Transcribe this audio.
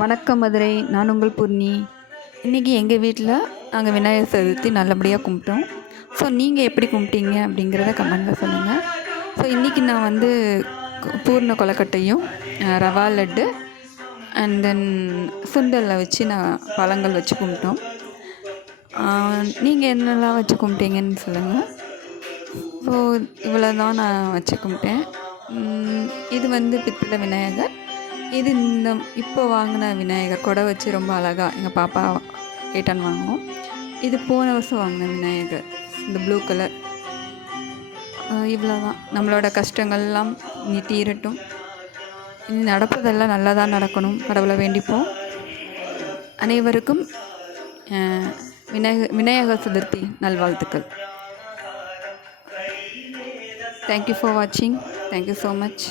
வணக்கம் மதுரை. நான் உங்கள் பூர்ணி. இன்றைக்கி எங்கள் வீட்டில் நாங்கள் விநாயகர் சதுர்த்தி நல்லபடியாக கும்பிட்டோம். ஸோ நீங்கள் எப்படி கும்பிட்டீங்க அப்படிங்கிறத கமெண்ட்டில் சொல்லுங்கள். ஸோ இன்றைக்கி நான் வந்து பூர்ண கொலக்கட்டையும் ரவா லட்டு அண்ட் தென் சுண்டலில் வச்சு நான் பழங்கள் வச்சு கும்பிட்டோம். நீங்கள் என்னெல்லாம் வச்சு கும்பிட்டீங்கன்னு சொல்லுங்கள். ஸோ இவ்வளோ தான் நான் வச்சு கும்பிட்டேன். இது வந்து பித்தளை விநாயகர். இது இந்த இப்போ வாங்கின விநாயகர் கொடை வச்சு ரொம்ப அழகாக எங்கள் பாப்பா கேட்டான் வாங்கினோம். இது போன வருஷம் வாங்கின விநாயகர், இந்த ப்ளூ கலர். இவ்வளோ தான். நம்மளோட கஷ்டங்கள்லாம் நீ தீரட்டும், இனி நடப்பதெல்லாம் நல்லதாக நடக்கணும், கடவுளை வேண்டிப்போம். அனைவருக்கும் விநாயகர் சதுர்த்தி நல்வாழ்த்துக்கள். தேங்க்யூ ஃபார் வாட்சிங். Thank you so much.